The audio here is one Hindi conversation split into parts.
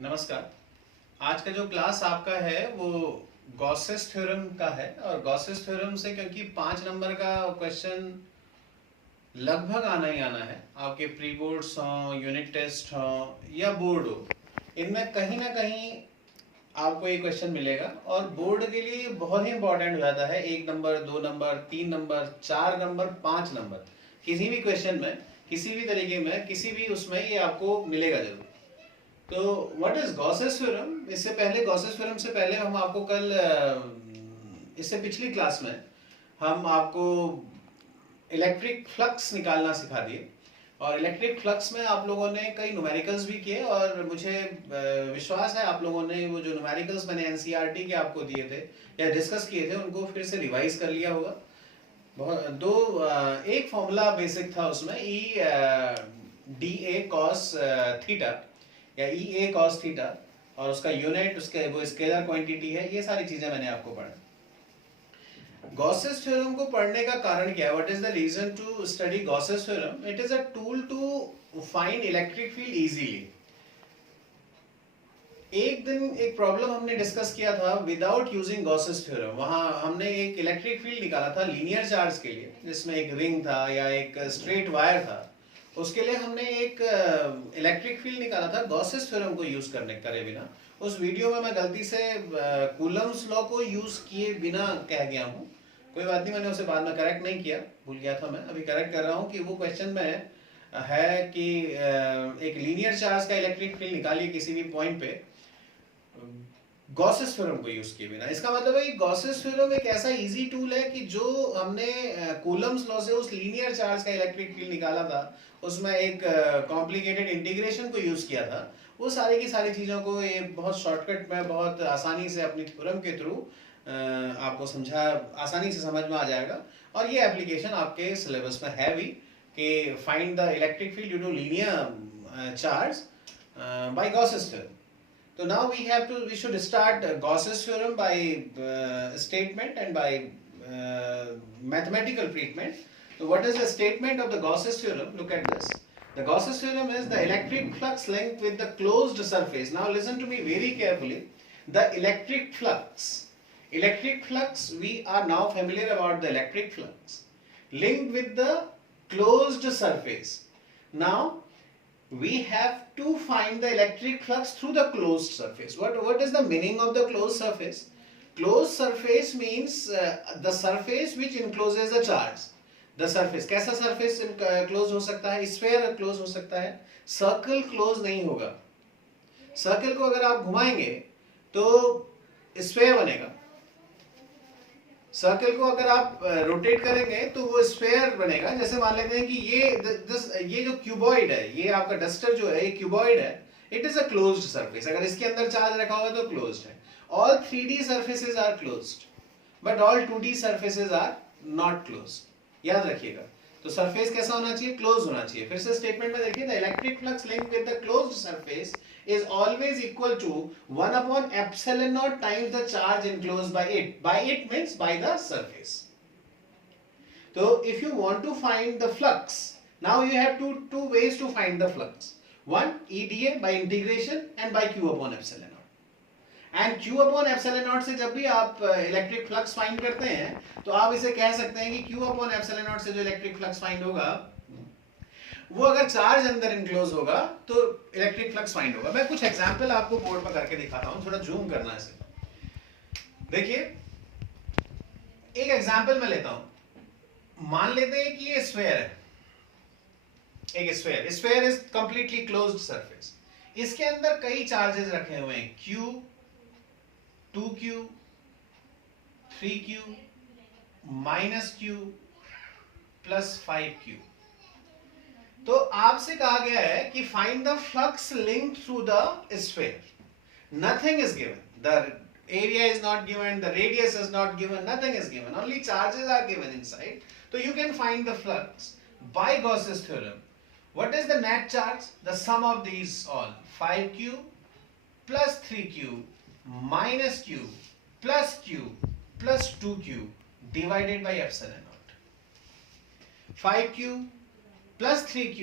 नमस्कार। आज का जो क्लास आपका है वो गॉसेस थ्योरम का है और गॉसेस थ्योरम से क्योंकि 5 नंबर का क्वेश्चन लगभग आना ही आना है, आपके प्री बोर्ड्स हों, यूनिट टेस्ट हो या बोर्ड हो, इनमें कहीं ना कहीं आपको ये क्वेश्चन मिलेगा और बोर्ड के लिए बहुत ही इंपॉर्टेंट हो जाता है। 1 number, 2 number, 3 number, 4 number, 5 number, किसी भी क्वेश्चन में, किसी भी तरीके में, किसी भी उसमें ये आपको मिलेगा जरूर। तो व्हाट इज गॉसेस थ्योरम? इससे पहले गॉसेस थ्योरम से पहले हम आपको कल इससे पिछली क्लास में हम आपको इलेक्ट्रिक फ्लक्स निकालना सिखा दिए और इलेक्ट्रिक फ्लक्स में आप लोगों ने कई न्यूमेरिकल्स भी किए और मुझे विश्वास है आप लोगों ने वो जो न्यूमेरिकल्स मैंने एनसीईआरटी के आपको दिए थे या डिस्कस किए थे उनको फिर से रिवाइज कर लिया होगा। एक फॉर्मूला बेसिक था उसमें, ई डी ए कॉस थीटा या ई ए कॉस थीटा, और उसका यूनिट उसके वो स्केलर क्वांटिटी है। ये सारी चीजें मैंने आपको पढ़ा। गॉसेस थ्योरम को पढ़ने का कारण क्या है? What is the reason to study Gauss's theorem? It is a tool to find electric field easily. एक दिन एक प्रॉब्लम हमने डिस्कस किया था विदाउट यूजिंग गॉसेस थ्योरम। वहां हमने एक इलेक्ट्रिक फील्ड निकाला था लीनियर चार्ज के लिए, जिसमें एक रिंग था या एक स्ट्रेट वायर था। उसके लिए हमने एक इलेक्ट्रिक फील्ड निकाला था गॉसेस थ्योरम को यूज करे बिना। उस वीडियो में मैं गलती से कूलम्स लॉ को यूज किए बिना कह गया हूँ। कोई बात नहीं, मैंने उसे बाद में करेक्ट नहीं किया, भूल गया था मैं, अभी करेक्ट कर रहा हूँ कि वो क्वेश्चन में है कि एक लीनियर चार्ज का इलेक्ट्रिक फील्ड निकालिए किसी भी पॉइंट पे गॉसेस थ्योरम को यूज किए बिना। इसका मतलब है कि गॉसेस थ्योरम एक ऐसा इजी टूल है कि जो हमने कूलम्स लॉ से उस लीनियर चार्ज का इलेक्ट्रिक फील्ड निकाला था, उसमें एक कॉम्प्लिकेटेड इंटीग्रेशन को यूज किया था, वो सारी की सारी चीजों को ये बहुत शॉर्टकट में बहुत आसानी से अपनी थ्योरम के थ्रू आपको समझा, आसानी से समझ में आ जाएगा। और ये एप्लीकेशन आपके सिलेबस में है भी कि find the electric field due to linear charge by Gauss's theorem. So now we should start Gauss's theorem by statement and by mathematical treatment. So what is the statement of the Gauss's theorem? Look at this. The Gauss's theorem is the electric flux linked with the closed surface. Now listen to me very carefully. The electric flux, we are now familiar about the electric flux linked with the closed surface. Now we have to find the electric flux through the closed surface. What is the meaning of the closed surface? Closed surface means the surface which encloses the charge. The surface, कैसा surface close हो सकता है? Sphere close हो सकता है, circle close नहीं होगा। सर्कल को अगर आप घुमाएंगे तो स्फेयर बनेगा, सर्कल को अगर आप रोटेट करेंगे तो वो स्फेयर बनेगा। जैसे मान लेते हैं कि ये जो क्यूबॉइड है, ये आपका डस्टर जो है, ये क्यूबॉइड है, it is a closed surface. अगर इसके अंदर चार्ज रखा हुआ है तो क्लोज्ड है। All 3D surfaces are closed but all 2D surfaces are not closed, याद रखिएगा। तो सरफेस कैसा होना चाहिए? क्लोज होना चाहिए। फिर से स्टेटमेंट में देखिए, the electric flux linked with the closed surface is always equal to 1 upon epsilon naught times the charge enclosed by it. By it means by the surface. So if you want to find the flux, now you have two ways to find the flux. One, EDA by integration and by Q upon epsilon naught. And Q upon epsilon naught से जब भी आप इलेक्ट्रिक फ्लक्स फाइंड करते हैं तो आप इसे कह सकते हैं कि Q upon epsilon naught से जो इलेक्ट्रिक फ्लक्स फाइंड होगा वो अगर चार्ज अंदर इनक्लोज होगा तो इलेक्ट्रिक फ्लक्स फाइंड होगा। मैं कुछ एग्जांपल आपको बोर्ड पर करके दिखाता हूं, थोड़ा जूम करना है इसे। देखिए एक एग्जांपल मैं लेता हूं। मान लेते हैं कि ये स्फेयर है, एक sphere is completely closed surface. इसके अंदर कई चार्जेस रखे हुए हैं, Q, 2Q, 3Q, -Q plus 5Q। तो आपसे कहा गया है कि find the flux link through the sphere. Nothing is given, the area is not given, the radius is not given, nothing is given, only charges are given inside. तो you can find the flux by Gauss's theorem. What is the net charge? The sum of these all, 5Q plus 3Q minus Q plus Q plus 2Q divided by epsilon naught. 5Q plus 3Q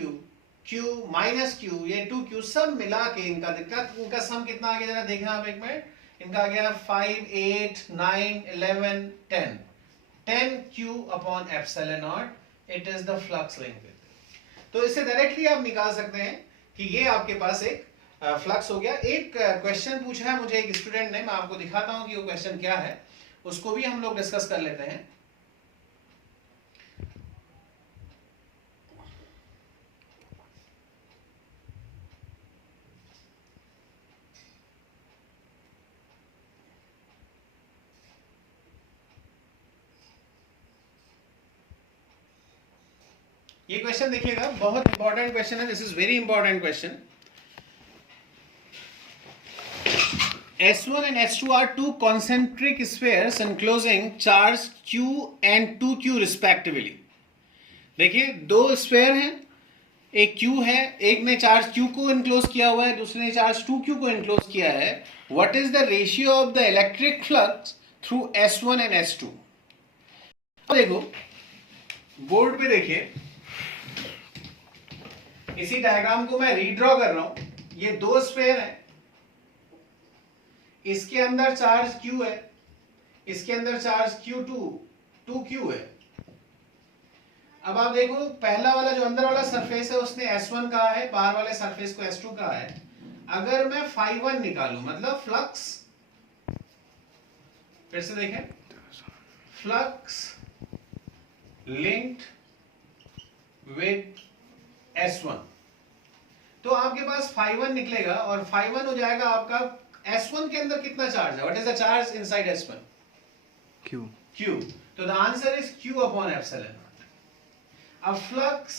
Q minus Q, ये 2Q सब मिला के इनका सम कितना आ गया जरा देखना आप एक मिनट. इनका आ गया 5, 8, 9, 11, 10. 10Q upon epsilon naught, it is the flux linkage. तो इससे डायरेक्टली आप निकाल सकते हैं कि ये आपके पास एक फ्लक्स हो गया. एक क्वेश्चन पूछा है मुझे एक स्टूडेंट ने, मैं आपको दिखाता हूं कि वो क्वेश्चन क्या है, उसको भी हम लोग डिस्कस कर लेते हैं. ये क्वेश्चन देखिएगा, बहुत इंपॉर्टेंट क्वेश्चन है. This is very important question. S1 and S2 are two concentric spheres enclosing charge Q and 2Q respectively. देखिए दो स्फेयर हैं, एक Q है, एक ने चार्ज Q को इनक्लोज किया हुआ है, दूसरे ने चार्ज 2Q को इनक्लोज किया है. What is the ratio of the electric flux through S1 and S2? अब देखो बोर्ड पे देखिए, इसी डायग्राम को मैं रीड्रॉ कर रहा हूं. ये दो स्फेयर हैं, इसके अंदर चार्ज Q है, इसके अंदर चार्ज Q2 2Q है. अब आप देखो पहला वाला जो अंदर वाला सरफेस है उसने S1 कहा है, बाहर वाले सरफेस को S2 कहा है. अगर मैं phi1 निकालूं मतलब फ्लक्स, फिर से देखें, फ्लक्स लिंक्ड विद S1, तो आपके पास phi1 निकलेगा और phi1 हो जाएगा आपका S1 के अंदर कितना चार्ज है. What is the charge inside S1? Q. तो the answer is Q upon epsilon not. अब फ्लक्स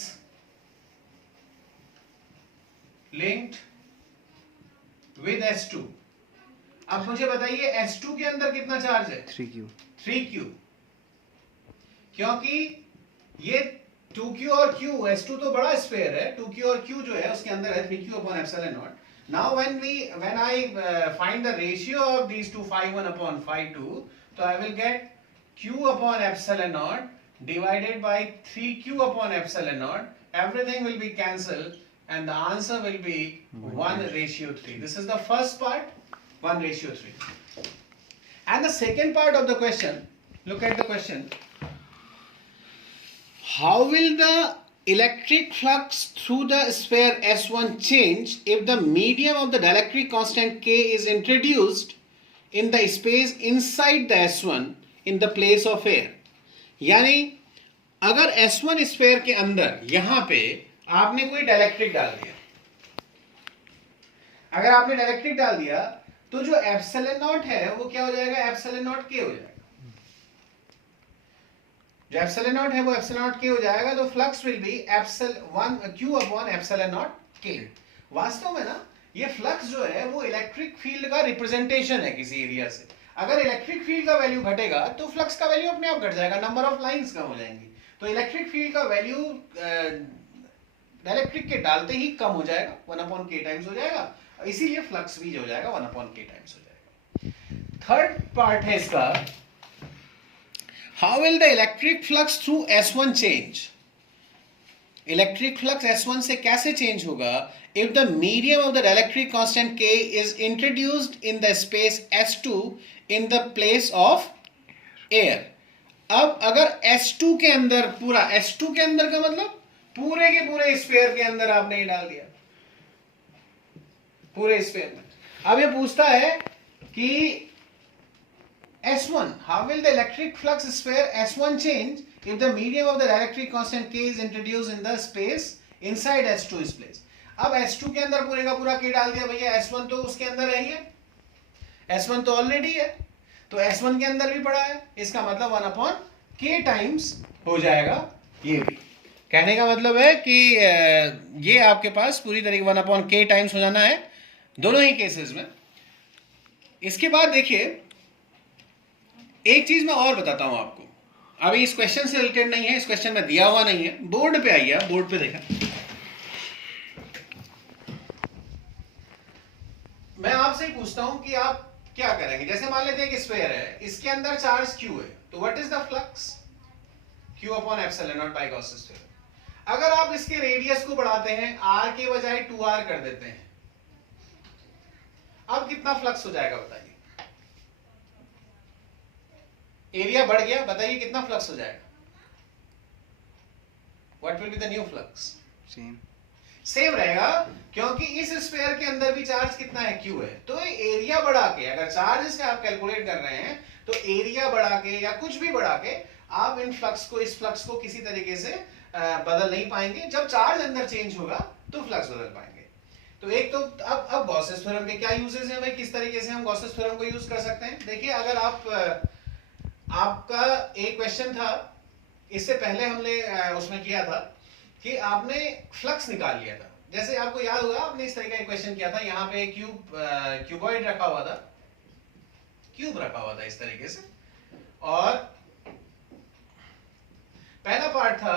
लिंक्ड विद S2. अब मुझे बताइए S2 के अंदर कितना चार्ज है? 3Q. क्योंकि ये 2Q और Q, S2 तो बड़ा स्फीयर है, 2Q और Q जो है उसके अंदर है 3Q upon epsilon naught. Now when I find the ratio of these two, phi1 upon phi2, so I will get Q upon epsilon naught divided by 3Q upon epsilon naught. Everything will be cancelled and the answer will be 1:3. This is the first part, 1:3. And the second part of the question, look at the question. How will the electric flux through the sphere S1 change if the medium of the dielectric constant K is introduced in the space inside the S1 in the place of air? यानी अगर S1 स्फीयर के अंदर यहां पे आपने कोई डाइलेक्ट्रिक डाल दिया, अगर आपने डाइलेक्ट्रिक डाल दिया तो जो एप्सिलॉन नॉट है वो क्या हो जाएगा? एप्सिलॉन नॉट K हो जाएगा. जो एप्सिलॉन नॉट है वो एप्सिलॉन नॉट K हो जाएगा. तो flux will be epsilon Q upon epsilon not K. वास्तव में ना ये फ्लक्स जो है वो इलेक्ट्रिक फील्ड का रिप्रेजेंटेशन है किसी एरिया से. अगर इलेक्ट्रिक फील्ड का वैल्यू घटेगा तो फ्लक्स का वैल्यू अपने आप घट जाएगा, नंबर ऑफ लाइंस कम हो जाएंगी. तो इलेक्ट्रिक फील्ड का वैल्यू इलेक्ट्रिक के डालते ही कम हो जाएगा, 1/k टाइम्स हो जाएगा. इसीलिए फ्लक्स भी जो हो जाएगा 1/k टाइम्स हो जाएगा. थर्ड पार्ट है इसका, how will the electric flux through S1 change? Electric flux S1 से कैसे चेंज होगा if the medium of the dielectric constant K is introduced in the space S2 in the place of air? अब अगर S2 के अंदर, पूरा S2 के अंदर का मतलब पूरे के पूरे स्फीयर के अंदर आपने डाल दिया, पूरे स्फीयर में. अब ये पूछता है कि S1, how will the electric flux sphere S1 change if the medium of the dielectric constant K is introduced in the space inside S2 is placed? अब S2 के अंदर पूरे का पूरा K डाल दिया भैया, S1 तो उसके अंदर है ही है, S1 तो ऑलरेडी है, तो S1 के अंदर भी पड़ा है, इसका मतलब 1/k टाइम्स हो जाएगा. ये भी कहने का मतलब है कि ये आपके पास पूरी तरीके 1/k टाइम्स हो जाना है दोनों ही केसेस में. इसके बाद देखिए एक चीज मैं और बताता हूं आपको, अभी इस क्वेश्चन से रिलेटेड नहीं है, इस क्वेश्चन में दिया हुआ नहीं है. बोर्ड पे आइए, बोर्ड पे देखा, मैं आपसे पूछता हूं कि आप क्या करेंगे. जैसे मान लेते हैं कि स्फीयर है, इसके अंदर चार्ज Q है, तो what is the flux? Q upon epsilon not by Gauss sphere. अगर आप इसके रेडियस को बढ़ाते हैं, r के बजाय 2r कर देते हैं, अब कितना फ्लक्स हो जाएगा बताइए? एरिया बढ़ गया, बताइए कितना फ्लक्स हो जाएगा? What will be the new flux? Same रहेगा, क्योंकि इस स्फीयर के अंदर भी चार्ज कितना है? q है। तो एरिया बढ़ा के, अगर चार्जेस का आप कैलकुलेट कर रहे हैं तो एरिया बढ़ा के या कुछ भी बढ़ा के आप इन फ्लक्स को, इस फ्लक्स को किसी तरीके से बदल नहीं पाएंगे। जब चार्ज अंदर चेंज होगा तो फ्लक्स बदल पाएंगे। तो एक तो अब गॉसेस थ्योरम के क्या यूजेस हैं भाई, किस तरीके से हम गॉसेस थ्योरम को यूज कर सकते हैं? देखिए, अगर आपका एक क्वेश्चन था, इससे पहले हमने उसमें किया था कि आपने फ्लक्स निकाल लिया था। जैसे आपको याद होगा, आपने इस तरह का क्वेश्चन किया था, यहाँ पे क्यूबॉइड रखा हुआ था, क्यूब रखा हुआ था इस तरीके से, और पहला पार्ट था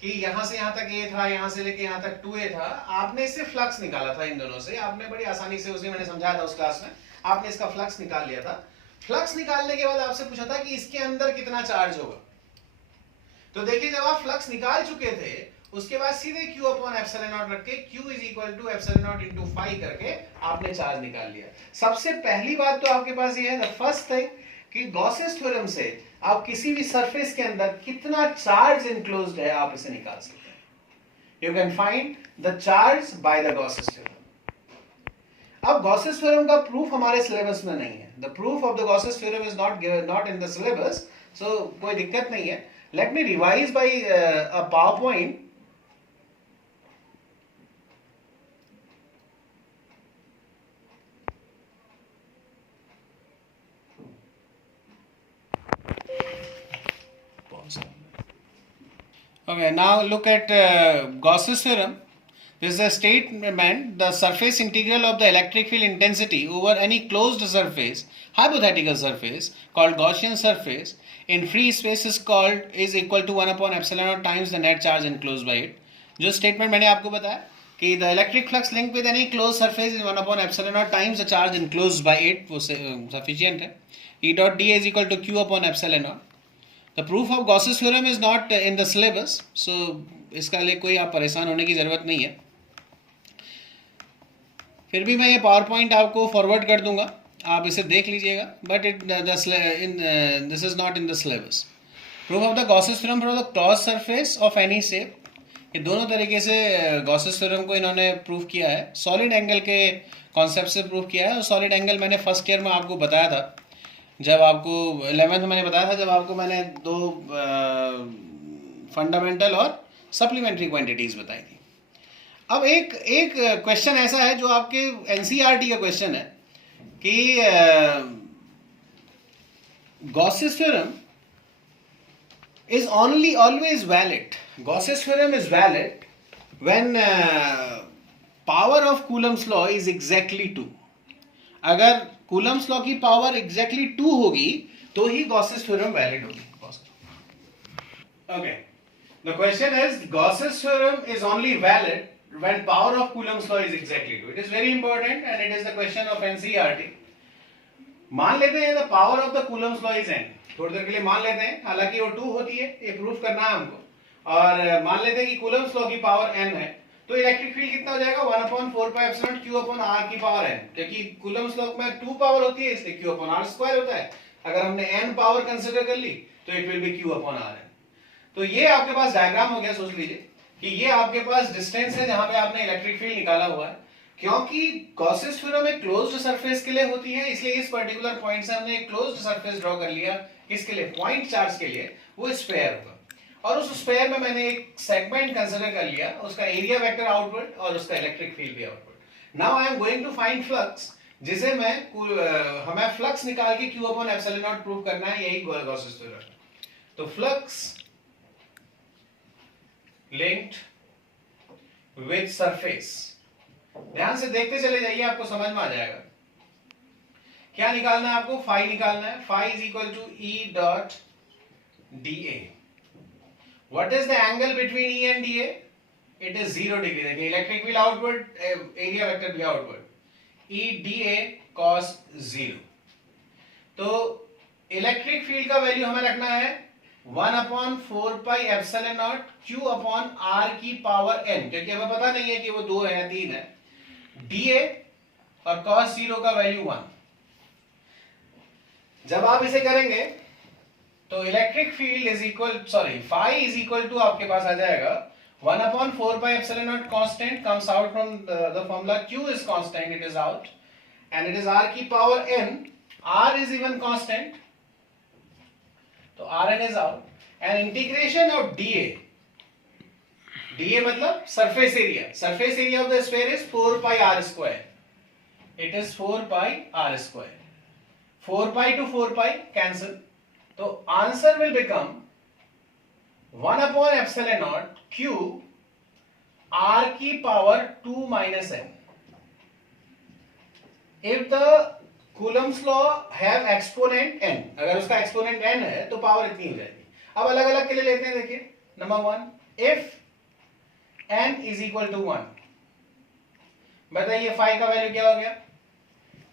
कि यहां से यहां तक a था, यहां से लेके यहां तक 2a था। आपने इससे फ्लक्स निकाला था इन दोनों से, आपने बड़ी आसानी से, उसे मैंने समझाया था उस क्लास में, आपने इसका फ्लक्स निकाल लिया था। फ्लक्स निकालने के बाद आपसे पूछा था कि इसके अंदर कितना चार्ज होगा। तो देखिए, जब आप फ्लक्स निकाल चुके थे, उसके बाद सीधे q अपॉन एप्सिलॉन नॉट रख के q is equal to epsilon not into phi करके आपने चार्ज निकाल लिया। सबसे पहली बात तो आपके पास ये है, द फर्स्ट थिंग, कि गॉसेस थ्योरम से आप किसी भी सरफेस के अंदर कितना चार्ज इनक्लोज्ड है आप इसे निकाल सकते हैं। You can find the charge by the Gauss's theorem. अब गॉसेस थ्योरम का प्रूफ हमारे सिलेबस में नहीं है। The proof of the Gauss's theorem is not in the syllabus, so कोई दिक्कत नहीं है। Let me revise by a PowerPoint. Okay, now look at Gauss's theorem. This is a statement: the surface integral of the electric field intensity over any closed surface, hypothetical surface called Gaussian surface, in free space is equal to 1 upon epsilon naught times the net charge enclosed by it. जो स्टेटमेंट मैंने आपको बताया कि the electric flux linked with any closed surface is 1 upon epsilon naught times the charge enclosed by it, वो sufficient है. E dot d is equal to q upon epsilon naught. The proof of Gauss's theorem is not in the syllabus, so इसका लिए कोई आप परेशान होने की ज़रूरत नहीं है। फिर भी मैं ये पावर पॉइंट आपको फॉरवर्ड कर दूंगा, आप इसे देख लीजिएगा, but this is not in the syllabus. Proof of the Gauss's theorem for the cross surface of any shape, ये दोनों तरीके से गॉसेस थ्योरम को इन्होंने प्रूफ किया है। सॉलिड एंगल के कॉन्सेप्ट से प्रूफ किया है, और सॉलिड एंगल मैंने फर्स्ट ईयर में आपको बताया था, जब आपको 11th में मैंने बताया था, जब आपको मैंने दो फंडामेंटल और सप्लीमेंट्री क्वांटिटीज बताई थी। अब एक क्वेश्चन ऐसा है जो आपके एनसीईआरटी का क्वेश्चन है कि Gauss's theorem is always valid. Gauss's theorem is valid when power of Coulomb's law is exactly 2. अगर Coulomb's law की पावर exactly 2 होगी तो ही Gauss's theorem valid होगी. Okay. The question is, Gauss's theorem is only valid when power of Coulomb's law is exactly 2. It is very important and it is the question of NCERT. मान लेते हैं the power of the Coulomb's law is n. थोड़ी देर के लिए मान लेते हैं, हालांकि वो 2 होती है, ये प्रूफ करना है हमको, और मान लेते हैं कि कूलम्स लॉ की पावर n है, तो इलेक्ट्रिक फील्ड कितना हो जाएगा? 1/4πε q अपॉन r की पावर n, क्योंकि कूलम्स लॉ में 2 पावर होती है, इसलिए q अपॉन r स्क्वायर होता है। अगर हमने n पावर कंसीडर कर ली तो it will be q upon r n। तो ये आपके पास डायग्राम हो गया। सोच लीजिए कि ये आपके पास डिस्टेंस है जहां पे आपने इलेक्ट्रिक फील्ड निकाला हुआ है। क्योंकि गॉसेस थ्योरम एक क्लोज्ड सरफेस के लिए होती है, इसलिए इस पर्टिकुलर पॉइंट से हमने एक क्लोज्ड सरफेस ड्रॉ कर लिया। किसके लिए? पॉइंट चार्ज के लिए। वो स्फीयर होगा, और उस स्फीयर में मैंने एक सेगमेंट कंसीडर कर लिया, उसका एरिया वेक्टर आउटवर्ड और उसका इलेक्ट्रिक फील्ड भी outward. Now I am going to find flux, जिसे मैं हमें फ्लक्स निकाल के q upon epsilon not prove करना है, यही गॉसेस थ्योरम। तो फ्लक्स लिंक्ड विद सरफेस, ध्यान से देखते चले जाइए, आपको समझ में आ जाएगा। क्या निकालना है आपको? फाई निकालना है। Phi is equal to E dot D A. What is the angle between E and D A? It is 0 degree. देखिए, electric field outward, area vector भी outward, E D A cos 0। तो इलेक्ट्रिक फील्ड का वैल्यू हमें रखना है 1/4πε0 Q/r की पावर n, क्योंकि हमें पता नहीं है कि वो 2 है या 3 है, dA और cos 0 का वैल्यू 1। जब आप इसे करेंगे तो electric field is equal phi is equal to आपके पास आ जाएगा 1/4πε0 constant comes out from the formula, Q is constant, it is out, and it is r की power n, r is even constant, तो Rn is out, and integration of dA, dA मतलब surface area of the sphere is 4πr², it is 4πr², 4π to 4π cancel, तो answer will become 1/ε0 Q r की power 2 minus n। If the Coulomb's law have exponent n, अगर उसका एक्सपोनेंट n है तो पावर इतनी हो जाएगी। अब अलग अलग के लिए लेते हैं, देखिए number 1, if n is equal to 1, बताइए फाई का वैल्यू क्या हो गया,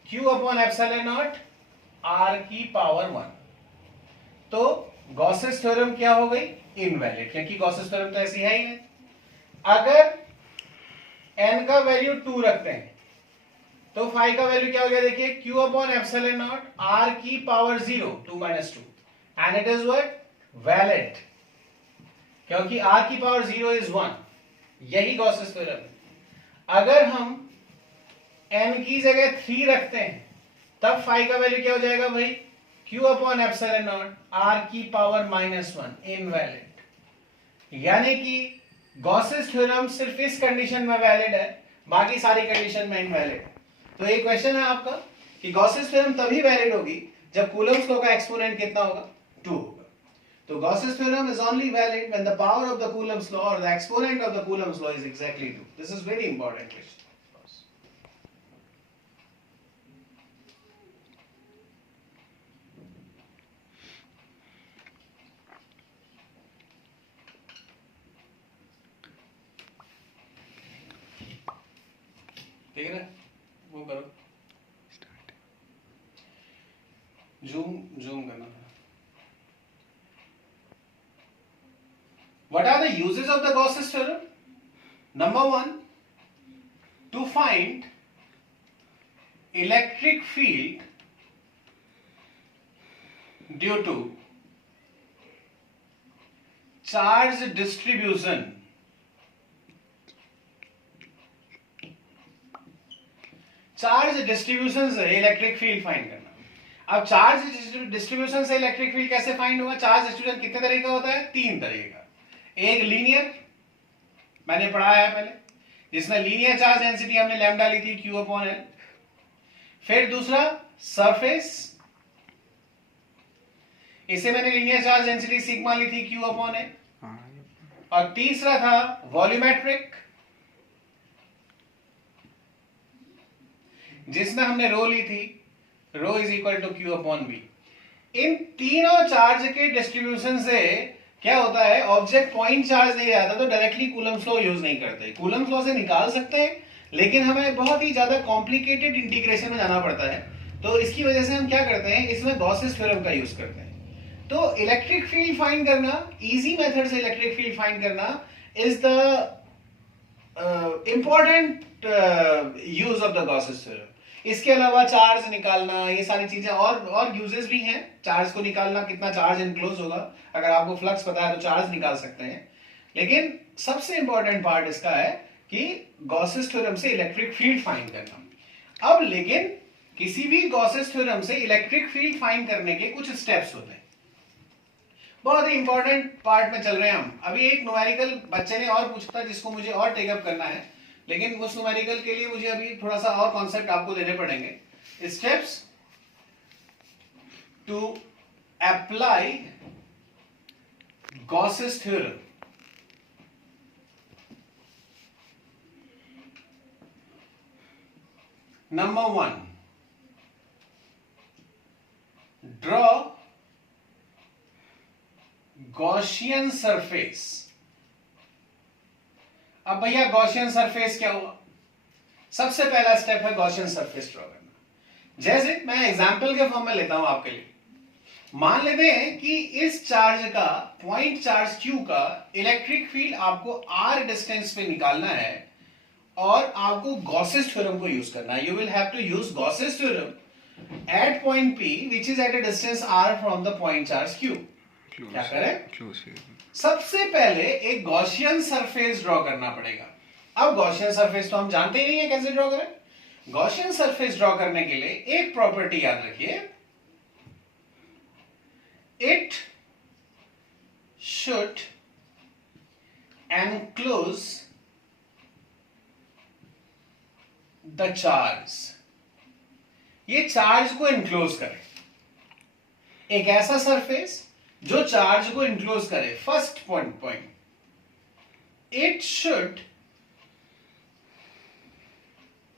Q/ε0 r की पावर 1, तो गॉसेस थ्योरम क्या हो गई, इनवैलिड, क्योंकि गॉसेस थ्योरम तो ऐसी है ही नहीं। अगर n का वैल्यू 2 रखते हैं तो फाई का वैल्यू क्या हो गया, देखिए Q/ε0 r की power 0, 2 minus 2, and it is what, valid, क्योंकि r की पावर 0 इज 1, यही गॉसेस थ्योरम है। अगर हम n की जगह 3 रखते हैं तब फाई का वैल्यू क्या हो जाएगा भाई, Q/ε0 r की पावर -1, इनवैलिड, यानी कि गॉसेस थ्योरम सिर्फ इस कंडीशन में वैलिड है, बाकी सारी कंडीशन में इनवैलिड। तो एक क्वेश्चन है आपका कि गॉसेस थ्योरम तभी वैलिड होगी जब कूलम्स लॉ का एक्सपोनेंट कितना होगा, 2 होगा। तो Gauss's theorem is only valid when the power of the Coulomb's law और the exponent of the Coulomb's law is exactly 2। This is very important question. ठीक है ना, वो करो, जूम करना था। What are the uses of the Gauss's theorem? Number 1, to find electric field due to charge distribution से इलेक्ट्रिक फील्ड फाइंड करना। अब चार्ज डिस्ट्रीब्यूशन से इलेक्ट्रिक फील्ड कैसे फाइंड होगा, चार्ज डिस्ट्रीब्यूशन कितने तरह का होता है, 3 तरह का। एक लीनियर, मैंने पढ़ाया है पहले, जिसमें लीनियर चार्ज डेंसिटी हमने लैम्डा ली थी Q/L। फिर दूसरा सरफेस, इसे मैंने लीनियर चार्ज डेंसिटी सिग्मा ली थी Q/L। और तीसरा था वॉल्यूमेट्रिक, जिसमें हमने रो ली थी, रो इज इक्वल टू Q/V। इन तीनों चार्ज के डिस्ट्रीब्यूशन से क्या होता है, ऑब्जेक्ट पॉइंट चार्ज नहीं रहता तो डायरेक्टली कूलम्स लॉ यूज नहीं करते। कूलम्स लॉ से निकाल सकते हैं, लेकिन हमें बहुत ही ज्यादा कॉम्प्लिकेटेड इंटीग्रेशन में जाना पड़ता है, तो इसकी वजह से हम क्या करते हैं, इसमें गॉसेस थ्योरम का यूज करते हैं। तो इलेक्ट्रिक फील्ड फाइंड करना, इजी मेथड से इलेक्ट्रिक फील्ड फाइंड करना is the important use of the Gauss's theorem. इसके अलावा चार्ज निकालना, ये सारी चीजें और यूजेस भी हैं। चार्ज को निकालना, कितना चार्ज इनक्लोज होगा, अगर आपको फ्लक्स पता है तो चार्ज निकाल सकते हैं, लेकिन सबसे इंपॉर्टेंट पार्ट इसका है कि गॉसेस थ्योरम से इलेक्ट्रिक फील्ड फाइंड करना। अब लेकिन किसी भी गॉसेस थ्योरम से इलेक्ट्रिक फील्ड फाइंड करने के कुछ स्टेप्स होते हैं। बहुत ही इंपॉर्टेंट पार्ट में चल रहे हैं हम। अभी एक न्यूमेरिकल बच्चे ने और पूछा था जिसको मुझे और टेकअप करना है, लेकिन उस न्यूमेरिकल के लिए मुझे अभी थोड़ा सा और कॉन्सेप्ट आपको देने पड़ेंगे। Steps to apply Gauss's theorem. Number 1, draw Gaussian surface. अब भैया गॉसियन सरफेस क्या हुआ, सबसे पहला स्टेप है गॉसियन सरफेस ड्रॉ करना। जैसे मैं एग्जांपल के फॉर्म में लेता हूं आपके लिए, मान लेते हैं कि इस चार्ज का, पॉइंट चार्ज Q का इलेक्ट्रिक फील्ड आपको r डिस्टेंस पे निकालना है और आपको गॉसेस थ्योरम को यूज करना है. You will have to use Gauss's theorem at point P which is at a distance r from the point charge Q. क्या करें? सबसे पहले एक गॉसियन सरफेस ड्रॉ करना पड़ेगा. अब गॉसियन सरफेस तो हम जानते ही नहीं है कैसे ड्रॉ करें. गॉसियन सरफेस ड्रॉ करने के लिए एक प्रॉपर्टी याद रखिए, it should enclose the charge. ये चार्ज को एनक्लोज करे. एक ऐसा सरफेस जो चार्ज को एनक्लोज करे. First point, it should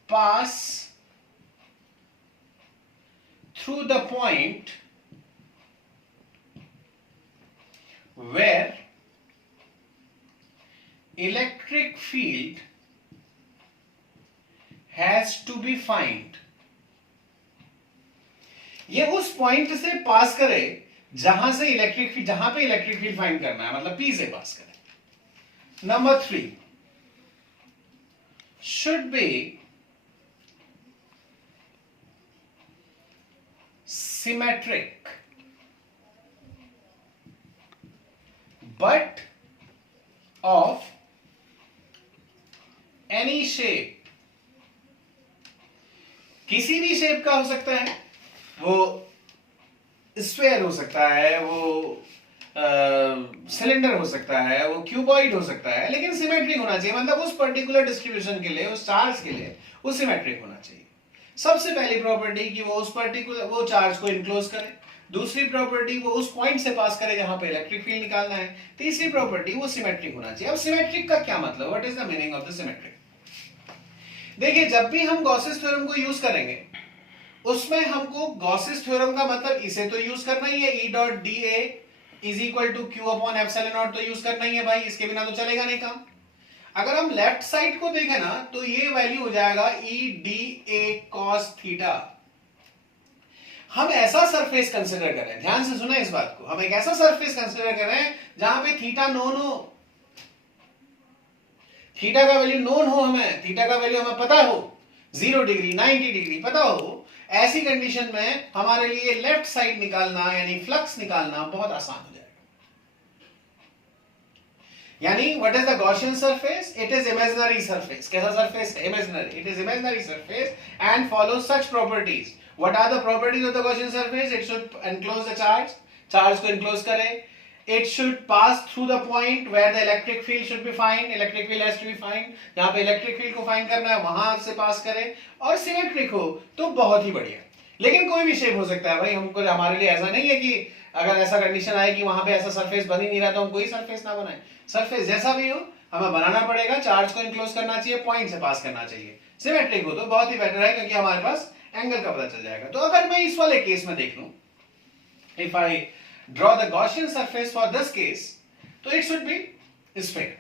pass through the point where electric field has to be found. ये उस पॉइंट से पास करे जहां से इलेक्ट्रिक फील्ड, जहां पे इलेक्ट्रिक फील्ड फाइंड करना है, मतलब P से पास करे. Number 3, should be symmetric but of any shape. किसी भी शेप का हो सकता है. वो स्फेयर हो सकता है, वो सिलेंडर हो सकता है, वो क्यूबॉइड हो सकता है, लेकिन सिमेट्रिक होना चाहिए. मतलब उस पर्टिकुलर डिस्ट्रीब्यूशन के लिए, उस चार्ज के लिए वो सिमेट्रिक होना चाहिए. सबसे पहली प्रॉपर्टी कि वो उस पर्टिकुलर, वो चार्ज को इनक्लोज करे. दूसरी प्रॉपर्टी वो उस पॉइंट से पास करे जहां पे इलेक्ट्रिक फील्ड निकालना है. तीसरी प्रॉपर्टी वो सिमेट्रिक होना चाहिए. अब सिमेट्रिक का क्या मतलब, what is the meaning of the symmetric? देखिए, जब भी हम गॉसेस थ्योरम को यूज करेंगे उसमें हमको गॉसेस थ्योरम का मतलब इसे तो यूज करना ही है, E dot D A is equal to Q upon epsilon not तो यूज करना ही है भाई, इसके बिना तो चलेगा नहीं काम. अगर हम लेफ्ट साइड को देखें ना तो ये वैल्यू हो जाएगा E D A cos theta. हम ऐसा सरफेस कंसिडर कर रहे हैं, ध्यान से सुना इस बात को, हम एक ऐसा सरफेस कंसिडर कर रहे हैं जहां पे थीटा नोन हो, थीटा का वैल्यू नोन हो, हमें थीटा का वैल्यू हमें पता हो, 0 डिग्री 90 डिग्री पता हो. ऐसी कंडीशन में हमारे लिए लेफ्ट साइड निकालना यानी फ्लक्स निकालना बहुत आसान हो जाएगा. यानी what is the Gaussian surface? It is imaginary surface. कैसा surface? Imaginary. It is imaginary surface and follows such properties. What are the properties of the Gaussian surface? It should enclose the charge. Charge को enclose करे. It should pass through the point where the electric field should be found. Electric field has to be found. जहाँ पे electric field को find करना है वहां से पास करे. और सिमेट्रिक हो तो बहुत ही बढ़िया. लेकिन कोई भी शेप हो सकता है भाई, हमको, हमारे लिए ऐसा नहीं है कि अगर ऐसा कंडीशन आए कि वहां पे ऐसा सरफेस बन ही नहीं रहा तो हम कोई सरफेस ना बनाए. सरफेस जैसा भी हो हमें बनाना पड़ेगा. चार्ज को इनक्लोज करना चाहिए, पॉइंट से पास करना चाहिए. सिमेट्रिक हो तो बहुत ही बेटर है क्योंकि हमारे पास एंगल का पता चल जाएगा. तो अगर मैं इस वाले केस में देख लूं, if I draw the Gaussian surface for this case, तो it should be sphere.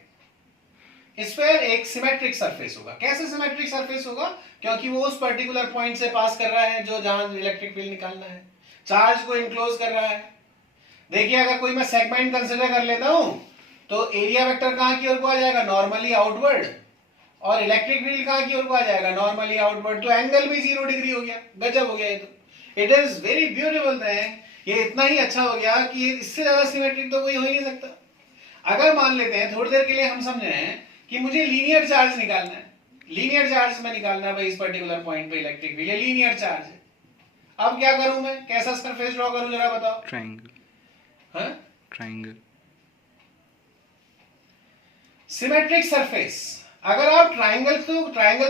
Sphere एक सिमेट्रिक सरफेस होगा. कैसे सिमेट्रिक सरफेस होगा? क्योंकि वो उस पर्टिकुलर पॉइंट से पास कर रहा है जो जहां इलेक्ट्रिक फील्ड निकालना है, चार्ज को इनक्लोज कर रहा है. देखिए, अगर कोई मैं सेगमेंट कंसिडर कर लेता हूं तो एरिया वेक्टर कहां की ओर को आ जाएगा? Normally outward. और इलेक्ट्रिक फील्ड कहां की ओर को आ जाएगा? Normally outward. तो एंगल भी 0 डिग्री हो गया. गजब हो गया ये तो. It is very beautiful thing. ये इतना ही अच्छा हो गया कि इससे ज्यादा सिमेट्रिक तो कोई हो ही नहीं सकता. अगर मान लेते हैं थोड़ी देर के लिए हम समझ रहे हैं कि मुझे लीनियर चार्ज निकालना है. लीनियर चार्ज में निकालना है भाई इस पर्टिकुलर पॉइंट पे इलेक्ट्रिक फील्ड. लीनियर चार्ज है. अब क्या करूं मैं? कैसा सरफेस ड्रॉ करूं जरा बताओ. ट्रायंगल. हाँ, ट्रायंगल. Symmetric surface. अगर आप ट्रायंगल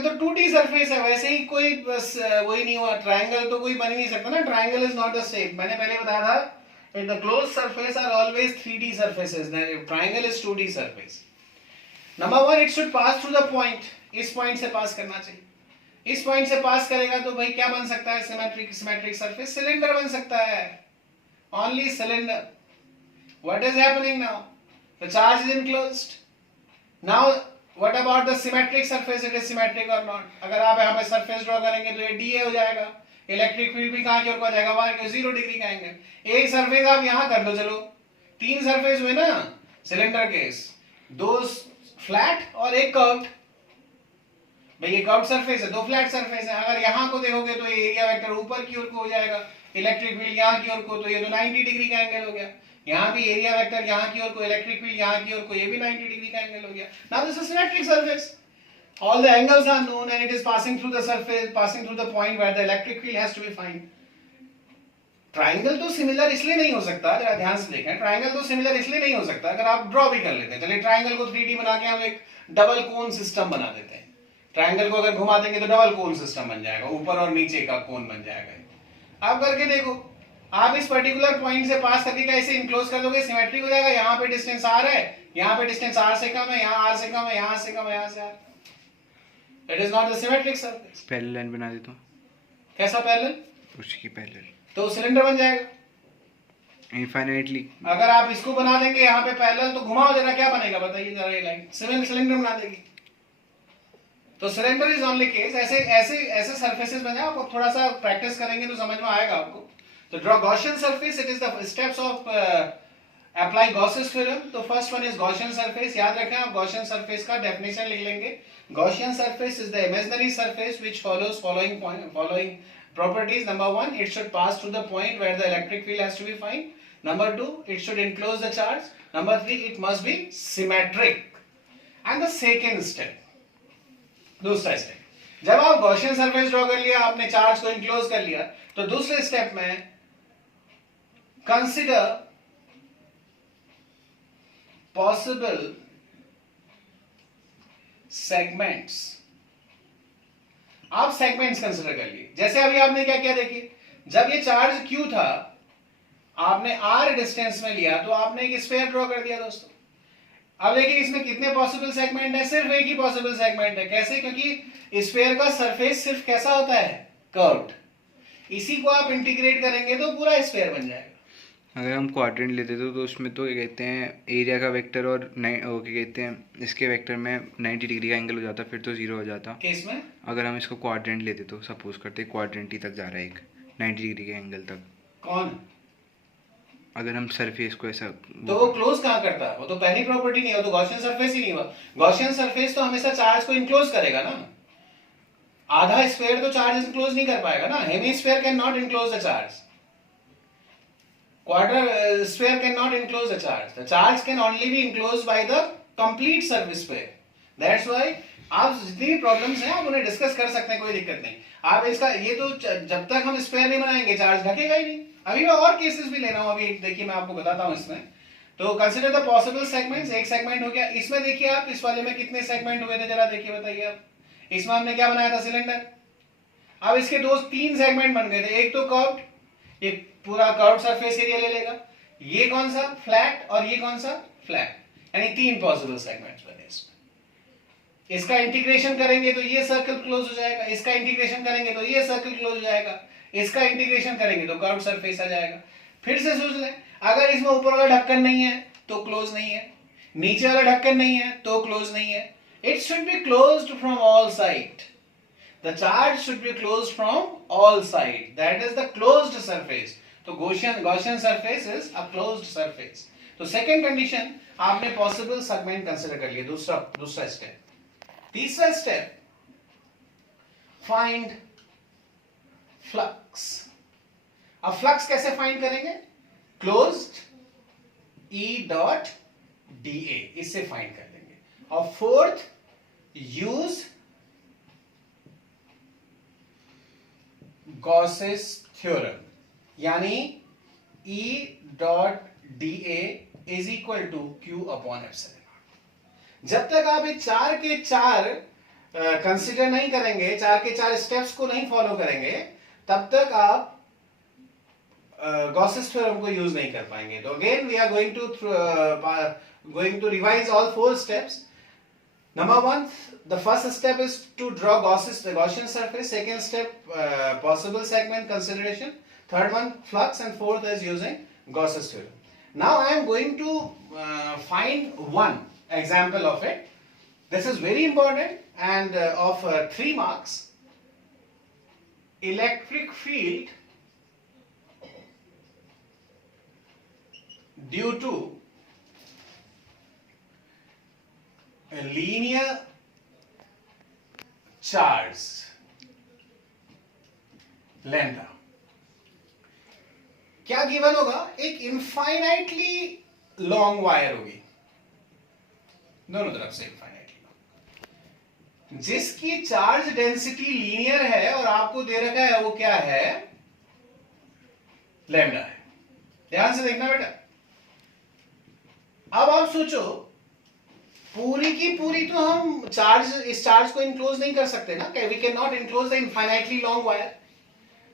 तो 2D सरफेस है, वैसे ही कोई बस वही नहीं हुआ. ट्रायंगल तो कोई बन ही नहीं सकता ना. Triangle is not the shape. मैंने पहले बताया था in the closed surface are always 3D surfaces. Triangle is 2D surface. Number 1, it should pass through the point. इस पॉइंट से पास करना चाहिए. इस पॉइंट से पास करेगा तो भाई क्या बन सकता है? Symmetric surface. सिलेंडर बन सकता है. Only cylinder. What is happening now? The charge is enclosed. Now what about the symmetric surface? It is symmetric or not? अगर आप यहाँ पे सरफेस ड्रॉ करेंगे तो ये dA हो जाएगा. इलेक्ट्रिक फील्ड भी कहां की ओर को आ जाएगा, वहां की 0 डिग्री का एंगल। एक सरफेस आप यहां कर लो, चलो 3 सरफेस हुए ना सिलेंडर केस, 2 फ्लैट और एक कर्व्ड। भाई ये कर्व्ड सरफेस है, 2 फ्लैट सरफेस है। अगर यहां को देखोगे तो ये एरिया वेक्टर ऊपर की ओर को हो जाएगा, इलेक्ट्रिक फील्ड यहां की ओर को, तो ये तो 90 डिग्री का एंगल हो गया। यहां भी एरिया वेक्टर यहां की ओर को, इलेक्ट्रिक फील्ड यहां की ओर को, ये भी 90 डिग्री का एंगल हो गया। Now this is symmetric surface, all the angles are known and it is passing through the surface, passing through the point where the electric field has to be found. Triangle तो सिमिलर इसलिए नहीं हो सकता, जरा ध्यान से देखें, ट्राइंगल तो सिमिलर इसलिए नहीं हो सकता अगर आप ड्रॉ भी कर लेते हैं। चलिए ट्राइंगल को 3D बना के हम एक डबल कोन सिस्टम बना देते हैं। ट्राइंगल को अगर घुमा देंगे तो डबल कोन सिस्टम बन जाएगा, ऊपर और नीचे का कोन बन जाएगा। आप करके देखो, आप इस पर्टिकुलर पॉइंट से पास करके कैसे इनक्लोज कर दोगे, सिमेट्रिक हो जाएगा। यहाँ पे डिस्टेंस r है, यहाँ पे डिस्टेंस r से कम है, यहाँ r से कम है, यहाँ से कम है, यहाँ से r। It is not the symmetric surface. Parallel line बना देता हूँ। कैसा पैरेलल? उसकी पैरेलल तो सिलेंडर बन जाएगा इनफाइनाइटली। अगर आप इसको बना देंगे यहाँ पे पैरेलल, तो घुमाओ जरा, क्या बनेगा बताइए जरा, ये लाइन सिलेंडर बना देगी। तो सिलेंडर इज ओनली केस, ऐसे ऐसे ऐसे सरफेसेस बने। आप थोड़ा सा प्रैक्टिस करेंगे तो समझ में आएगा आपको। तो draw Gaussian surface, it is the steps of apply Gauss's theorem. तो first one is Gaussian surface. याद रखें आप गॉसियन सरफेस का डेफिनेशन लिख लेंगे। Gaussian surface is the imaginary surface which follows following properties. Number 1, it should pass through the point where the electric field has to be found. Number 2, it should enclose the charge. Number 3, it must be symmetric. And the second step, दूसरा स्टेप, जब आप Gaussian surface ड्रॉ कर लिया, आपने चार्ज को इनक्लोज कर लिया, तो दूसरे स्टेप में consider possible सेगमेंट्स। आप सेगमेंट्स कंसिडर कर लिए। जैसे अभी आपने क्या किया, देखिए जब ये चार्ज Q था, आपने R डिस्टेंस में लिया, तो आपने एक स्फीयर ड्रॉ कर दिया दोस्तों। अब देखिए इसमें कितने पॉसिबल सेगमेंट है, सिर्फ एक ही पॉसिबल सेगमेंट है। कैसे? क्योंकि स्फीयर का सरफेस सिर्फ कैसा होता है, कर्व्ड। इसी को आप इंटीग्रेट करेंगे तो पूरा स्फीयर बन जाएगा। अगर हम क्वाड्रेंट लेते तो उसमें तो क्या कहते हैं, एरिया का वेक्टर और क्या कहते हैं इसके वेक्टर में 90 डिग्री का एंगल हो जाता, फिर तो 0 हो जाता। केस में अगर हम इसको क्वाड्रेंट लेते तो सपोज करते क्वाड्रेंट ही तक जा रहा है, एक 90 डिग्री के एंगल तक। कौन? अगर हम सरफेस को ऐसा, तो वो क्लोज कहाँ करता है? वो तो पहली प्रॉपर्टी नहीं है, वो तो गॉसियन सरफेस ही नहीं हुआ। गॉसियन सरफेस तो हमेशा चार्ज को इनक्लोज करेगा ना। आधा स्फीयर तो चार्ज इनक्लोज नहीं कर पाएगा ना। Hemisphere can not enclose the charge, quarter sphere cannot enclose the charge. The charge can only be enclosed by the complete surface sphere. That's why आप जितनी भी प्रॉब्लम्स हैं आप उन्हें डिस्कस कर सकते हैं, कोई दिक्कत नहीं। आप इसका ये तो जब तक हम स्फीयर नहीं बनाएंगे चार्ज ढकेगा ही नहीं। अभी मैं और केसेस भी ले रहा हूं, अभी देखिए मैं आपको बताता हूं इसमें। तो कंसीडर द पॉसिबल सेगमेंट्स। एक सेगमेंट हो गया। इसमें देखिए आप इस वाले में कितने सेगमेंट हुए थे, जरा देखिए बताइए आप। इसमें हमने क्या बनाया था, सिलेंडर। अब इसके 3 सेगमेंट बन गए थे। एक तो कर्व्ड, ये पूरा कर्व्ड सरफेस एरिया ले लेगा। ये कौन सा, फ्लैट, और ये कौन सा, फ्लैट। यानी 3 पॉसिबल सेगमेंट्स बने इसमें। इसका इंटीग्रेशन करेंगे तो ये सर्कल क्लोज हो जाएगा, इसका इंटीग्रेशन करेंगे तो ये सर्कल क्लोज हो जाएगा, इसका इंटीग्रेशन करेंगे तो कर्व्ड सरफेस आ जाएगा। फिर से सोच लें, अगर इसमें ऊपर वाला ढक्कन नहीं है तो क्लोज नहीं है, नीचे वाला ढक्कन नहीं है तो क्लोज नहीं है। It should be closed from all side. The charge should be closed from all sides. That is the closed surface. तो Gaussian surface is a closed surface. तो second condition आपने possible segment consider कर लिया। दूसरा step। तीसरा step, find flux। अब flux कैसे find करेंगे? Closed E dot dA, इससे find कर लेंगे। और fourth, use गॉसेस थ्योरम, यानी E dot dA is equal to Q upon epsilon. जब तक आप ये 4 के 4 कंसिडर नहीं करेंगे, 4 के 4 स्टेप्स को नहीं फॉलो करेंगे, तब तक आप गॉसेस थ्योरम को यूज नहीं कर पाएंगे। तो again we are going to revise all 4 steps. Number 1, the first step is to draw Gaussian surface. Second step, possible segment consideration. Third one, flux, and fourth is using Gaussian theorem. Now I am going to find one example of it. This is very important and of 3 marks. electric field due to a linear charge lambda। क्या गिवन होगा? एक इनफाइनाइटली लॉन्ग वायर होगी, दोनों तरफ से इनफाइनाइटली लॉन्ग, जिसकी चार्ज डेंसिटी लीनियर है और आपको दे रखा है वो क्या है? लैम्डा है। ध्यान से देखना बेटा। अब आप सोचो, पूरी की पूरी तो हम इस चार्ज को इनक्लोज नहीं कर सकते ना, we can not enclose the infinitely long wire.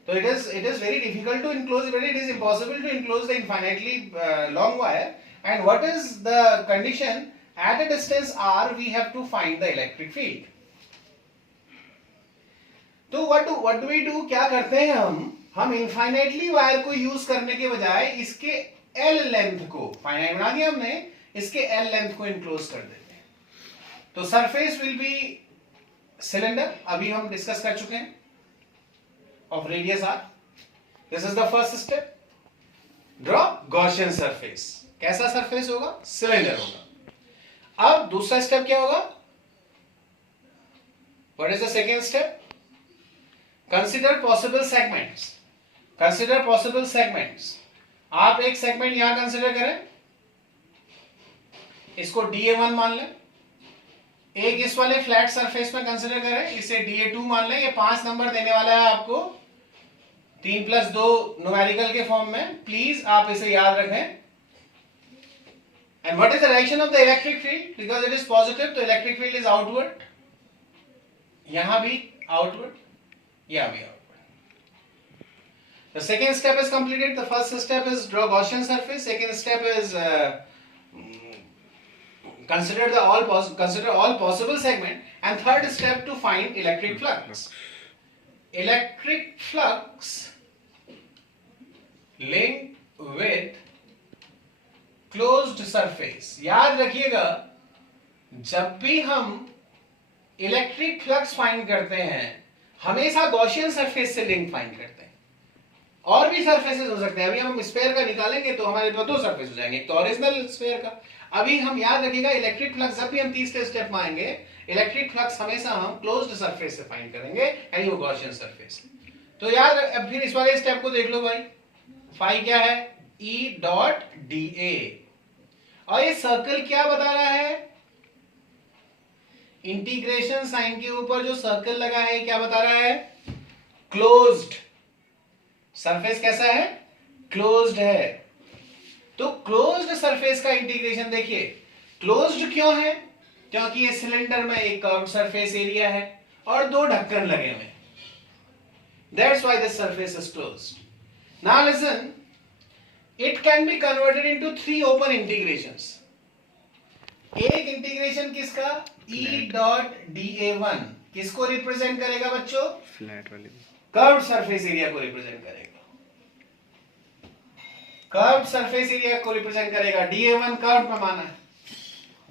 So it is very difficult to enclose, but it is impossible to enclose the infinitely long wire. And what is the condition? At a distance r, we have to find the electric field. तो what do we do? क्या करते हैं हम infinitely wire को यूज करने के बजाय इसके L लेंथ को, फाइनाइट बना दिया हमने, इसके L लेंथ को इनक्लोज कर देते हैं। तो सरफेस विल बी सिलेंडर, अभी हम डिस्कस कर चुके हैं, of radius r. This is the first step. Draw Gaussian surface. कैसा सरफेस होगा? सिलेंडर होगा। अब दूसरा स्टेप क्या होगा? What is the second step? Consider possible segments. Consider possible segments. आप एक सेगमेंट यहां कंसिडर करें, इसको DA1 मान लें। एक इस वाले फ्लैट सरफेस में कंसिडर करें, इसे DA2 मान लें। ये 5 नंबर देने वाला है आपको 3+2 न्यूमेरिकल के फॉर्म में, प्लीज आप इसे याद रखें। And what is the direction of the electric field? Because it is positive, तो इलेक्ट्रिक फील्ड इज आउटवर्ड, यहां भी आउटवर्ड, यहां भी outward. The second step is completed. The first step is draw Gaussian surface. Second step is consider all possible segment, and third step to find electric flux. Electric flux linked with closed surface. याद रखिएगा, जब भी हम इलेक्ट्रिक फ्लक्स फाइंड करते हैं हमेशा गॉसियन सरफेस से लिंक फाइंड करते हैं। और भी सरफेसेस हो सकते हैं, अभी हम स्फीयर का निकालेंगे तो हमारे पास 2 सरफेस हो जाएंगे, एक तो ओरिजिनल स्फीयर का। अभी हम याद रखिएगा, इलेक्ट्रिक फ्लक्स जब भी हम तीसरे स्टेप में आएंगे, इलेक्ट्रिक फ्लक्स हमेशा हम क्लोज्ड सरफेस से फाइंड करेंगे, यानी वो गॉसियन सरफेस। तो यार अब फिर इस वाले स्टेप को देख लो भाई, फाई क्या है? E डॉट DA, और ये सर्कल क्या बता रहा है? इंटीग्रेशन साइन के ऊपर जो सर्कल लगा है क्या बता रहा है? क्लोज्ड सरफेस कैसा है? क्लोज्ड है। तो क्लोज्ड सरफेस का इंटीग्रेशन देखिए, क्लोज्ड क्यों है? क्योंकि ये सिलेंडर में एक कर्व्ड सरफेस एरिया है और 2 ढक्कन लगे हुए हैं। That's why this surface is closed. Now listen, it can be converted into 3 open integrations. एक इंटीग्रेशन किसका? E डॉट DA1 किसको रिप्रेजेंट करेगा बच्चों? फ्लैट वाले कर्व्ड सरफेस एरिया को रिप्रेजेंट करेगा। कर्व्ड सरफेस एरिया को रिप्रेजेंट करेगा, DA1 कर्व में माना है।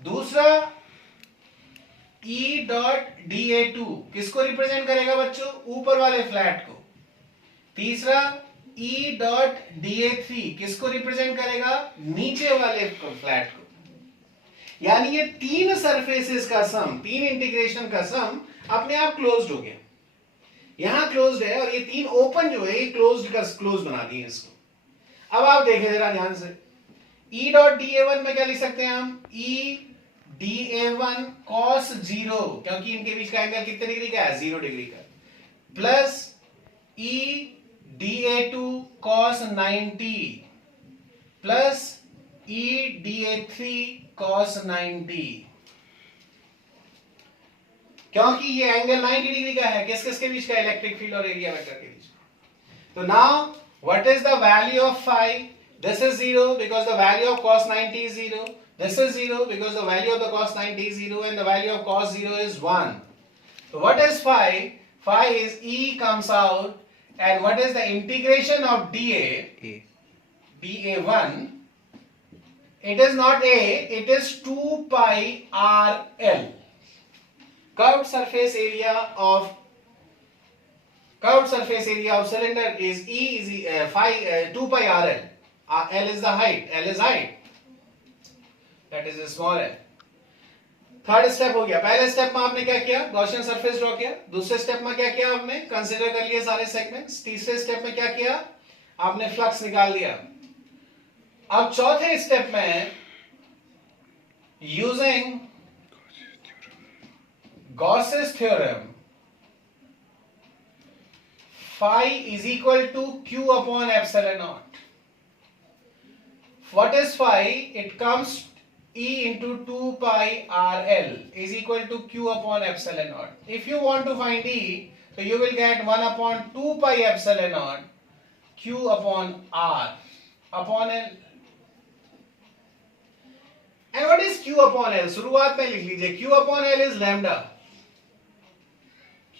दूसरा E डॉट DA2 किसको रिप्रेजेंट करेगा बच्चों? ऊपर वाले फ्लैट को। तीसरा E डॉट DA3 किसको रिप्रेजेंट करेगा? नीचे वाले फ्लैट को। यानी ये 3 सरफेसेस का सम, 3 इंटीग्रेशन का सम अपने आप क्लोज्ड हो गया। यहां क्लोज्ड है और ये 3 ओपन जो है ये क्लोज्ड का क्लोज बना दिए इसको। अब आप देखें जरा ध्यान से, E डॉट DA1 में क्या लिख सकते हैं हम? E DA1 cos 0, क्योंकि इनके बीच का एंगल कितने डिग्री का है? 0 डिग्री का, plus E DA2 cos 90 plus E DA3 cos 90, क्योंकि ये एंगल 90 डिग्री का है। किस किस के बीच का? इलेक्ट्रिक फील्ड और एरिया वेक्टर के बीच। तो now what is the value of phi? This is 0 because the value of cos 90 is 0. This is 0 because the value of the cos 90 is 0 and the value of cos 0 is 1. So what is phi? Phi is E comes out, and what is the integration of DA? DA1. It is not A, it is 2 pi RL. Curved surface area of curved surface area of cylinder is E is 2 pi RL. L is the height. L is height. That is small l. Third step हो गया. पहले स्टेप में आपने क्या किया? गॉसियन सरफेस ड्रॉ किया. दूसरे स्टेप में क्या किया आपने? कंसीडर कर लिए सारे सेगमेंट्स. तीसरे स्टेप में क्या किया? आपने फ्लक्स निकाल दिया. अब चौथे स्टेप में using Gauss's theorem phi is equal to q upon epsilon naught. What is phi? It comes E into 2 pi RL is equal to q upon epsilon naught. If you want to find E, so you will get 1 upon 2 pi epsilon naught q upon R upon L. And what is q upon L? शुरुआत में लिख लीजिए. q upon L is lambda.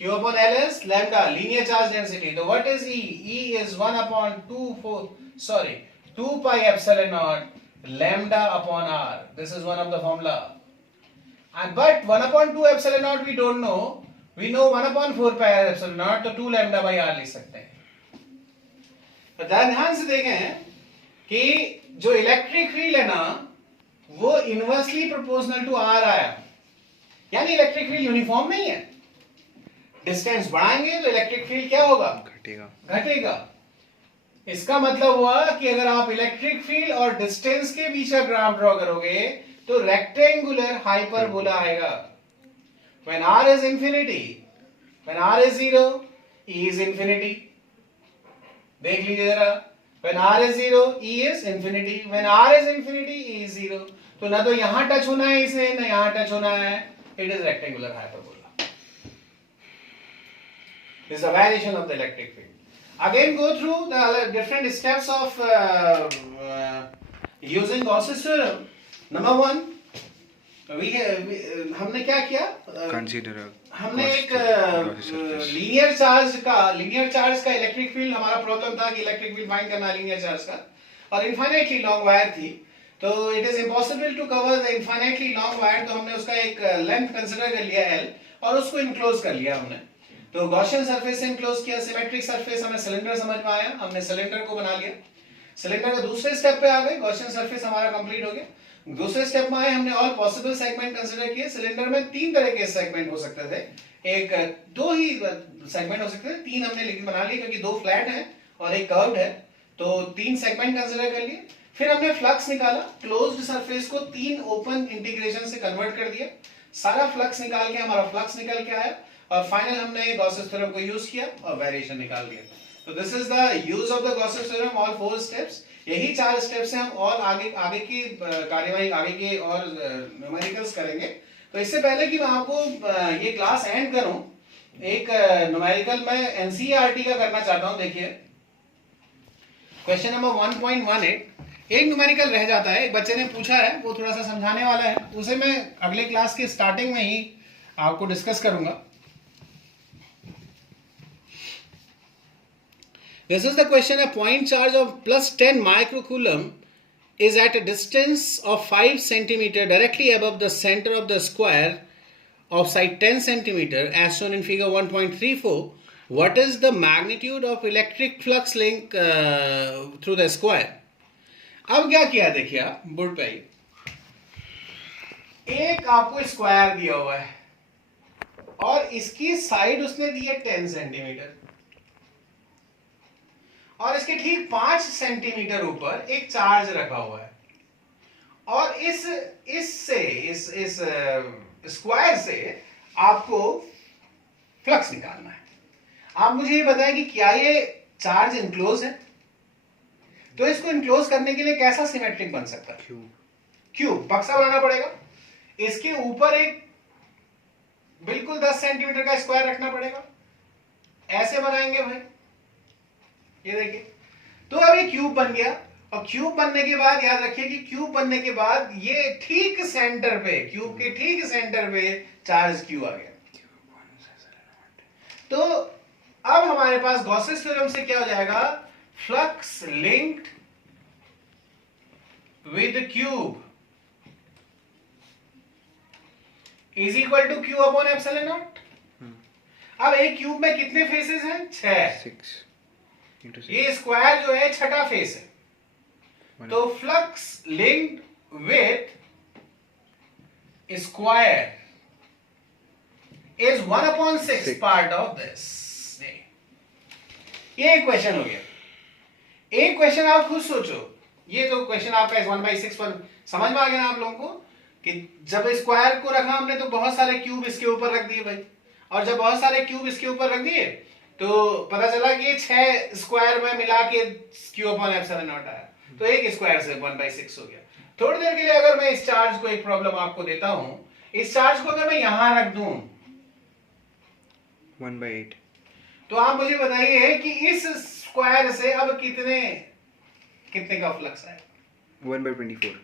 Q upon L is lambda, linear charge density. So what is E? E is 1 upon 2 pi epsilon naught lambda upon R. This is one of the formula. But 1 upon 2 epsilon naught we don't know. We know 1 upon 4 pi epsilon naught, तो 2 lambda by R लिख सकते हैं. तो ध्यान से देखें कि जो इलेक्ट्रिक फील्ड है ना, वो इनवर्सली प्रोपोर्शनल टू R आया. यानी इलेक्ट्रिक फील्ड यूनिफॉर्म नहीं है. डिस्टेंस बढ़ाएंगे तो इलेक्ट्रिक फील्ड क्या होगा? घटेगा. इसका मतलब हुआ कि अगर आप इलेक्ट्रिक फील्ड और डिस्टेंस के बीच का ग्राफ ड्रॉ करोगे तो रेक्टेंगुलर हाइपरबोला आएगा. When R is infinity, when R is 0, E is infinity. देख लीजिए जरा. When R is 0, E is infinity. When R is infinity, E is 0. तो ना तो यहां टच होना है इसे, ना यहां टच होना है. It is rectangular hyperbola. This is a variation of the electric field. Again, go through the different steps of using Gauss's theorem. Number 1, हमने क्या किया? हमने एक लीनियर चार्ज का इलेक्ट्रिक फील्ड, हमारा प्रॉब्लम था कि इलेक्ट्रिक फील्ड फाइंड करना लीनियर चार्ज का, और इनफाइनाइटली लॉन्ग वायर थी. तो it is impossible to cover the infinitely long wire. तो हमने उसका एक लेंथ कंसीडर कर लिया L और उसको इनक्लोज कर लिया हमने. तो गॉसियन सरफेस से इनक्लोज किया. सिमेट्रिक सरफेस हमें सिलेंडर समझ में आया, हमने सिलेंडर को बना लिया. सिलेंडर के दूसरे स्टेप पे आ गए. गॉसियन सरफेस हमारा कंप्लीट हो गया. दूसरे स्टेप में आए, हमने ऑल पॉसिबल सेगमेंट कंसीडर किए. सिलेंडर में 3 तरह के सेगमेंट हो सकते थे. एक 2 ही सेगमेंट हो सकते थे. 3 हमने बना लिए क्योंकि 2 फ्लैट हैं और एक कर्व्ड है. तो 3 सेगमेंट कंसीडर कर लिए. फिर हमने फ्लक्स निकाला. क्लोज्ड सरफेस को 3 ओपन इंटीग्रेशन से कन्वर्ट कर दिया. सारा फ्लक्स निकाल के हमारा फ्लक्स निकल के आया और फाइनल हमने गॉसेस थ्योरम को यूज किया और वेरिएशन निकाल दिया. तो this is the use of the Gauss's theorem. All 4 steps. यही 4 स्टेप्स से हम और आगे की कार्यवाही, आगे के और न्यूमेरिकल्स करेंगे. तो इससे पहले कि मैं आपको ये क्लास एंड करूं, एक न्यूमेरिकल मैं एनसीईआरटी का करना चाहता हूं. देखिए क्वेश्चन नंबर 1.18. एक न्यूमेरिकल रह जाता है, एक बच्चे ने पूछा है, वो थोड़ा सा समझाने वाला है. उसे मैं अगले क्लास के स्टार्टिंग में ही आपको डिस्कस करूंगा. This is the question. A point charge of plus 10 microcoulomb is at a distance of 5 centimeter directly above the center of the square of side 10 centimeter as shown in figure 1.34. What is the magnitude of electric flux link through the square? अब क्या किया देखिए आप बोर्ड पे ही. एक आपको स्क्वायर दिया हुआ है और इसकी साइड उसने दी है 10 सेंटीमीटर और इसके ठीक 5 सेंटीमीटर ऊपर एक चार्ज रखा हुआ है. और इस स्क्वायर से आपको फ्लक्स निकालना है. आप मुझे ये बताएं कि क्या ये चार्ज इनक्लोज है? तो इसको इनक्लोज करने के लिए कैसा सिमेट्रिक बन सकता है? क्यूब बक्सा बनाना पड़ेगा. इसके ऊपर एक बिल्कुल 10 सेंटीमीटर का स्क्वायर रखना पड़ेगा. ऐसे बनाएंगे भाई, ये देखिए. तो अब ये क्यूब बन गया और क्यूब बनने के बाद याद रखिए कि क्यूब बनने के बाद ये ठीक सेंटर पे, क्यूब के ठीक सेंटर पे चार्ज क्यू आ गया. तो अब हमारे पास गॉसेस थ्योरम से क्या हो जाएगा? Flux linked with cube is equal to Q upon epsilon not. अब एक क्यूब में कितने फेसेस हैं? 6। 6 into 6 ये स्क्वायर जो है छठा फेस है, तो flux linked with square is 1/6 part of this. ये एक क्वेश्चन हो गया। एक क्वेश्चन आप खुद सोचो, ये तो क्वेश्चन आपका 1/6 पर समझ में आ गया ना आप लोगों को, कि जब स्क्वायर को रखा हमने तो बहुत सारे क्यूब इसके ऊपर रख दिए भाई, और जब बहुत सारे क्यूब इसके ऊपर रख दिए तो पता चला कि ये 6 स्क्वायर में मिला के Q/ε0 आया, तो एक स्क्वायर से 1/6 हो गया। थोड़ी देर के लिए अगर मैं इस चार्ज को, एक प्रॉब्लम आपको देता हूं, इस चार्ज को अगर मैं यहां रख दूं 1/8, तो आप मुझे बताइए कि इस स्क्वायर से अब कितने का फ्लक्स आएगा? 1/24,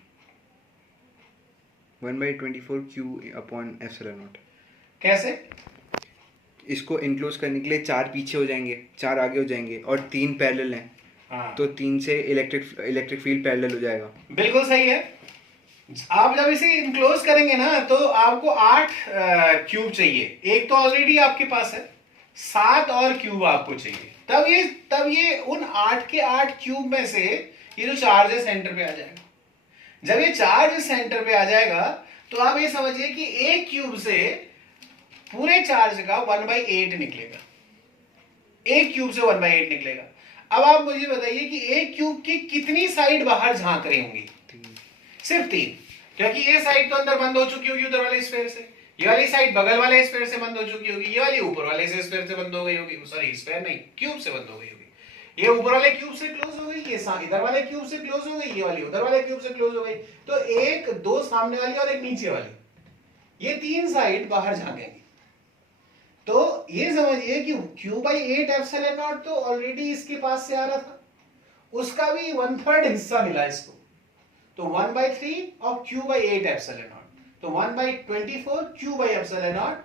1/24 Q/ε0। कैसे? इसको इनक्लोज करने के लिए 4 पीछे हो जाएंगे, 4 आगे हो जाएंगे, और 3 पैरेलल हैं, हाँ, तो 3 से इलेक्ट्रिक फील्ड पैरेलल हो जाएगा। बिल्कुल सही है। आप जब इसे इनक्लोज करेंगे ना तो आपको 8 क्यूब चाहिए, एक तो ऑलरेडी आपके पास है, 7 और क्यूब आपको चाहिए, तब ये उन 8 के 8 क्यूब में से ये जो चार्ज है सेंटर पे आ जाएगा। जब ये चार्ज सेंटर पे आ जाएगा तो आप ये समझिए कि एक क्यूब से पूरे चार्ज का 1/8 निकलेगा, एक क्यूब से 1/8 निकलेगा। अब आप मुझे बताइए कि एक क्यूब की कितनी साइड बाहर झांक रही होंगी? सिर्फ 3, क्योंकि ये साइड तो अंदर बंद हो चुकी होगी उधर वाले स्फीयर से, ये वाली साइड बगल वाले स्फीयर से बंद हो चुकी होगी, ये वाली ऊपर वाले से स्फीयर से बंद हो गई होगी, सॉरी स्फीयर नहीं, क्यूब से बंद हो गई होगी, ये ऊपर वाले क्यूब से क्लोज हो गई, ये इधर वाले क्यूब से क्लोज हो गई, ये वाली उधर वाले क्यूब से क्लोज हो गई, तो एक, 2 सामने वाली और एक नीचे वाली, ये 3 साइड बाहर झांकेंगी। तो ये समझिए कि Q/8ε0 तो ऑलरेडी इसके पास से आ रहा था, उसका भी 1/3 हिस्सा मिला इसको, तो 1/3 of Q/8ε0, तो 1/24 Q/ε0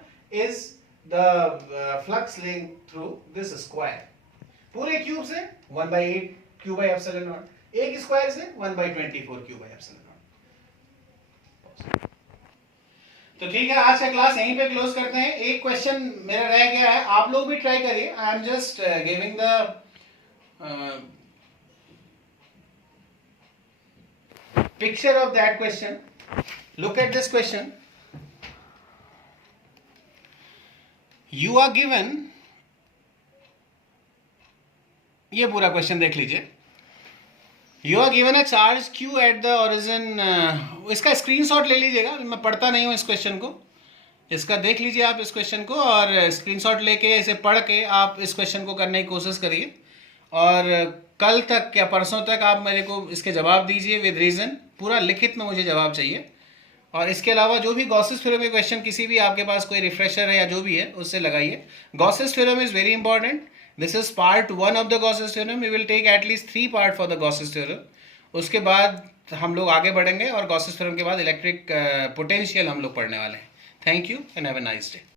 is the flux link through this square। पूरे क्यूब से 1/8 Q/ε0, एक स्क्वायर से 1/24 Q/ε0। तो ठीक है, आज का क्लास यहीं पे क्लोज करते हैं। एक क्वेश्चन मेरा रह गया है, आप लोग भी ट्राई करिए। I am just giving the picture of that question. Look at this question. You are given, ये पूरा क्वेश्चन देख लीजिए। You are given a charge Q at the origin, इसका स्क्रीनशॉट ले लीजिएगा, मैं पढ़ता नहीं हूँ इस क्वेश्चन को, इसका देख लीजिए आप इस क्वेश्चन को, और स्क्रीनशॉट लेके इसे पढ़ के आप इस क्वेश्चन को करने की कोशिश करिए, और कल तक या परसों तक आप मेरे को इसके जवाब दीजिए विद रीज़न, पूरा लिखित में मुझे जवाब चाहिए। और इसके अलावा जो भी गॉसेस थ्योरम के क्वेश्चन, किसी भी आपके पास कोई रिफ्रेशर है या जो भी है उससे लगाइए। Gauss's theorem is very important, this is part 1 of the Gauss's theorem, we will take at least 3 part for the Gauss's theorem. उसके बाद हम लोग आगे बढ़ेंगे और गॉसेस थ्योरम के बाद इलेक्ट्रिक पोटेंशियल हम लोग पढ़ने वाले हैं। Thank you and have a nice day.